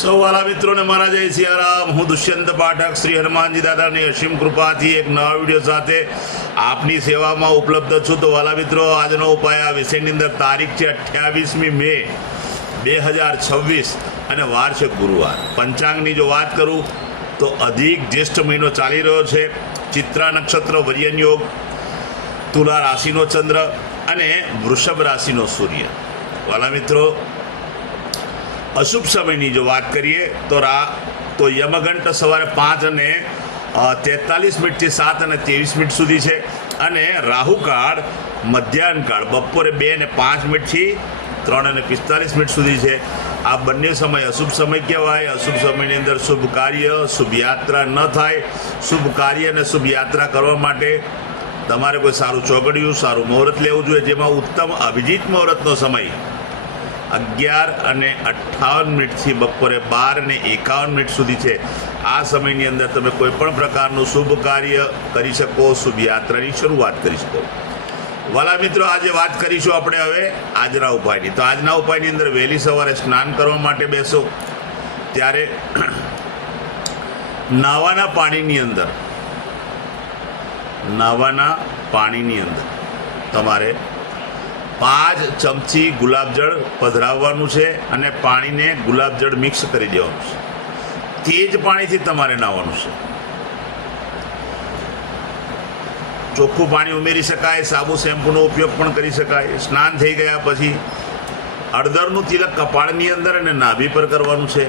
સૌ વાલા મિત્રોને મારા જય સિયારામ। હું દુષ્યંત પાઠક શ્રી હનુમાનજી દાદાની અસીમ કૃપાથી એક નવા વિડીયો સાથે આપની સેવામાં ઉપલબ્ધ છું। તો વાલા મિત્રો, આજનો ઉપાય આ વિષયની અંદર તારીખ છે 28મી મે 2026 અને વાર છે ગુરુવાર। પંચાંગની જો વાત કરું તો અધિક જ્યેષ્ઠ મહિનો ચાલી રહ્યો છે। ચિત્રા નક્ષત્ર, વર્યન યોગ, તુલા રાશિનો ચંદ્ર અને વૃષભ રાશિનો સૂર્ય। વાલા મિત્રો, અશુભ સમયની જો વાત કરીએ તો યમઘંટ સવારે 5:43 થી 7:23 સુધી છે અને રાહુકાળ મધ્યાહનકાળ બપોરે 2:05 થી 3:45 સુધી છે। આ બંને સમય અશુભ સમય કહેવાય। અશુભ સમયની અંદર શુભ કાર્ય, શુભ યાત્રા ન થાય। શુભ કાર્ય અને શુભ યાત્રા કરવા માટે તમારે કોઈ સારું ચોગડિયું, સારું મુહૂર્ત લેવું જોઈએ, જેમાં ઉત્તમ અભિજીત મુહૂર્તનો સમય 11:58 થી બપોરે 12:51 સુધી છે। આ સમયની અંદર તમે કોઈ પણ પ્રકારનું શુભ કાર્ય કરી શકો, શુભ યાત્રાની શરૂઆત કરી શકો। વાલા મિત્રો, આજે વાત કરીશું આપણે હવે આજના ઉપાયની। તો આજના ઉપાયની અંદર વહેલી સવારે સ્નાન કરવા માટે બેસો ત્યારે નાવાના પાણીની અંદર તમારે 5 ચમચી ગુલાબજળ પધરાવવાનું છે અને પાણીને ગુલાબજળ મિક્સ કરી દેવાનું છે। તે જ પાણીથી તમારે નાહવાનું છે। ચોખ્ખું પાણી ઉમેરી શકાય, સાબુ શેમ્પૂનો ઉપયોગ પણ કરી શકાય। સ્નાન થઈ ગયા પછી હળદરનું તિલક કપાળની અંદર અને નાભી પર કરવાનું છે।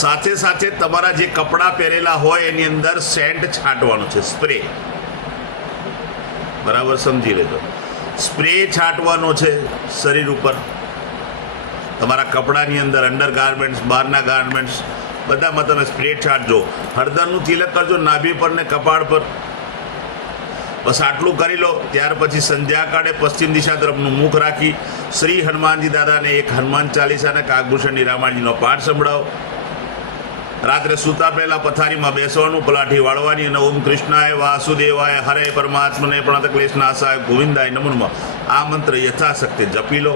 સાથે સાથે તમારા જે કપડાં પહેરેલા હોય એની અંદર સેન્ટ છાંટવાનું છે, સ્પ્રે। બરાબર સમજી લેજો। સ્પ્રે છાંટવાનો છે શરીર ઉપર, તમારા કપડાની અંદર, અંડર ગાર્મેન્ટ્સ, બહારના ગાર્મેન્ટ્સ બધામાં તમે સ્પ્રે છાંટજો। હળદરનું તિલક કરજો નાભી પર ને કપાળ પર। બસ આટલું કરી લો। ત્યાર પછી સંધ્યાકાળે પશ્ચિમ દિશા તરફનું મુખ રાખી શ્રી હનુમાનજી દાદાને એક હનુમાન ચાલીસા અને કાગભૂષણની રામાયણજીનો પાઠ સંભળાવો। રાત્રે સૂતા પહેલા પથારીમાં બેસવાનું, પલાઠી વાળવાની અને ઓમ કૃષ્ણાય વાસુદેવાય હરે પરમાત્મને પ્રણતક્લેશનાશાય ગોવિંદાય નમો નમઃ આ મંત્ર યથાશક્તિ જપી લો।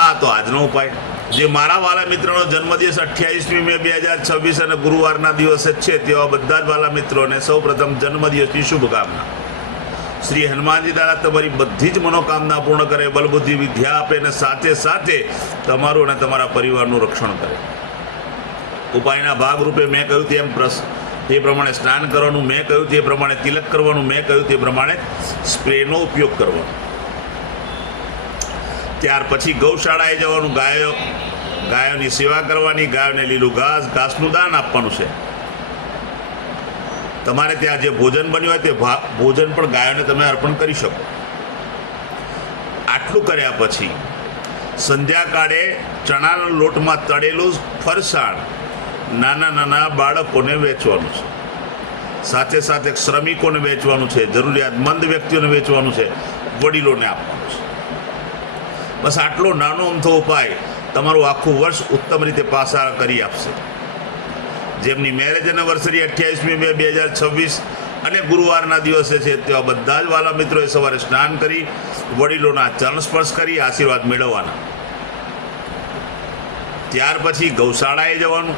આ તો આજનો ઉપાય। જે મારા વાલા મિત્રોનો જન્મદિવસ 28મી મે 2026 અને ગુરુવારના દિવસે છે, તેવા બધા જ વાલા મિત્રોને સૌ પ્રથમ જન્મદિવસની શુભકામના। શ્રી હનુમાનજી દાદા તમારી બધી જ મનોકામના પૂર્ણ કરે, બલબુદ્ધિ વિદ્યા આપે અને સાથે સાથે તમારું અને તમારા પરિવારનું રક્ષણ કરે। ઉપાયના ભાગરૂપે મેં કહ્યું તેમ તે પ્રમાણે સ્નાન કરવાનું, મેં કહ્યું તે પ્રમાણે તિલક કરવાનું, મેં કહ્યું તે પ્રમાણે સ્પ્રેનો ઉપયોગ કરવાનો। ત્યાર પછી ગૌશાળાએ જવાનું, ગાયોની સેવા કરવાની, ગાયોને લીલું ઘાસનું દાન આપવાનું છે। તમારે ત્યાં જે ભોજન બન્યું હોય તે ભોજન પણ ગાયોને તમે અર્પણ કરી શકો। આટલું કર્યા પછી સંધ્યાકાળે ચણાના લોટમાં તળેલું ફરસાણ નાના બાળકોને વેચવાનું છે। સાથે સાથે શ્રમિકોને વેચવાનું છે, જરૂરિયાતમંદ વ્યક્તિઓને વેચવાનું છે, વડીલોને આપવાનું છે। બસ આટલો નાનો અમથો ઉપાય તમારું આખું વર્ષ ઉત્તમ રીતે પાસાર કરી આપશે। જેમની મેરેજ એનિવર્સરી 28મી મે 2026 અને ગુરુવારના દિવસે છે, તેવા બધા જ વાલા મિત્રોએ સવારે સ્નાન કરી વડીલોના ચરણ સ્પર્શ કરી આશીર્વાદ મેળવવાના। ત્યાર પછી ગૌશાળાએ જવાનું,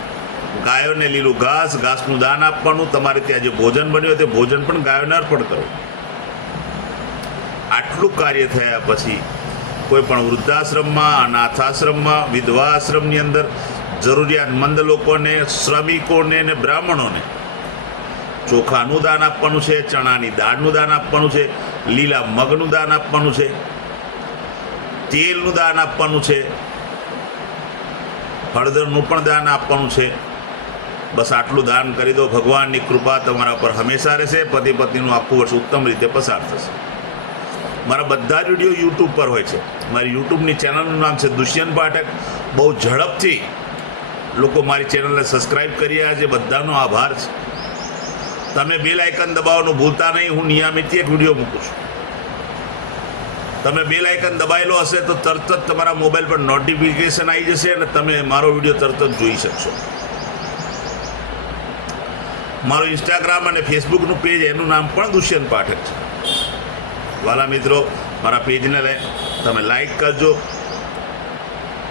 ગાયોને લીલું ઘાસનું દાન આપવાનું। તમારે ત્યાં જે ભોજન બન્યું હોય તે ભોજન પણ ગાયોને અર્પણ કરો। આટલું કાર્ય થયા પછી કોઈ પણ વૃદ્ધાશ્રમમાં, અનાથાશ્રમમાં, વિધવા આશ્રમની અંદર જરૂરિયાતમંદ લોકોને, શ્રમિકોને અને બ્રાહ્મણોને ચોખાનું દાન આપવાનું છે, ચણાની દાળનું દાન આપવાનું છે, લીલા મગનું દાન આપવાનું છે, તેલનું દાન આપવાનું છે, હળદરનું પણ દાન આપવાનું છે। બસ આટલું દાન કરી દો। ભગવાનની કૃપા તમારા પર હંમેશા રહેશે। પતિ પત્નીનું આખું વર્ષ ઉત્તમ રીતે પસાર થશે। મારા બધા જ વિડીયો યુટ્યુબ પર હોય છે। મારી યુટ્યુબની ચેનલનું નામ છે દુષ્યંત પાઠક। બહુ ઝડપથી લોકો મારી ચેનલને સબસ્ક્રાઈબ કરી રહ્યા છે, બધાનો આભાર છે। તમે બેલ આઇકન દબાવવાનું ભૂલતા નહીં। હું નિયમિત એક વિડીયો મૂકું છું। તમે બેલ આઇકન દબાવેલો હશે તો તરત જ તમારા મોબાઈલ પર નોટિફિકેશન આવી જશે અને તમે મારો વિડીયો તરત જ જોઈ શકશો। મારું ઇન્સ્ટાગ્રામ અને ફેસબુકનું પેજ, એનું નામ પણ દુષ્યંત પાઠક છે। વાલા મિત્રો, મારા પેજને તમે લાઈક કરજો,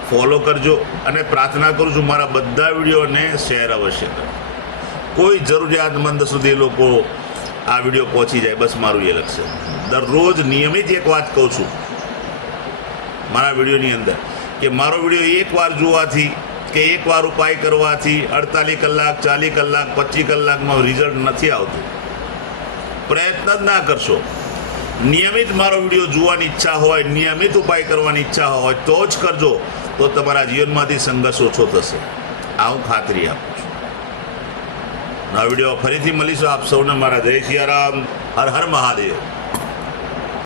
ફોલો કરજો અને પ્રાર્થના કરું છું મારા બધા વિડીયોને શેર અવશ્ય કરો. કોઈ જરૂરિયાતમંદ સુધી લોકો આ વિડીયો પહોંચી જાય, બસ મારું એ લક્ષ્ય. દરરોજ નિયમિત એક વાત કહું છું મારા વિડીયોની અંદર કે મારો વિડીયો એકવાર જોવાથી કે એકવાર ઉપાય કરવાથી 48 કલાક 40 કલાક 25 કલાકમાં રિઝલ્ટ નથી આવતું. પ્રયત્ન જ ના કરશો, નિયમિત મારો વિડીયો જોવાની ઈચ્છા હોય, નિયમિત ઉપાય કરવાની ઈચ્છા હોય તો જ કરજો, તો તમારા જીવનમાંથી સંઘર્ષ ઓછો થશે. આ હું ખાતરી આપું છું. નવા વિડીયો ફરીથી મળીશું. આપ સૌને મારા જય સિયારામ. હર હર મહાદેવ.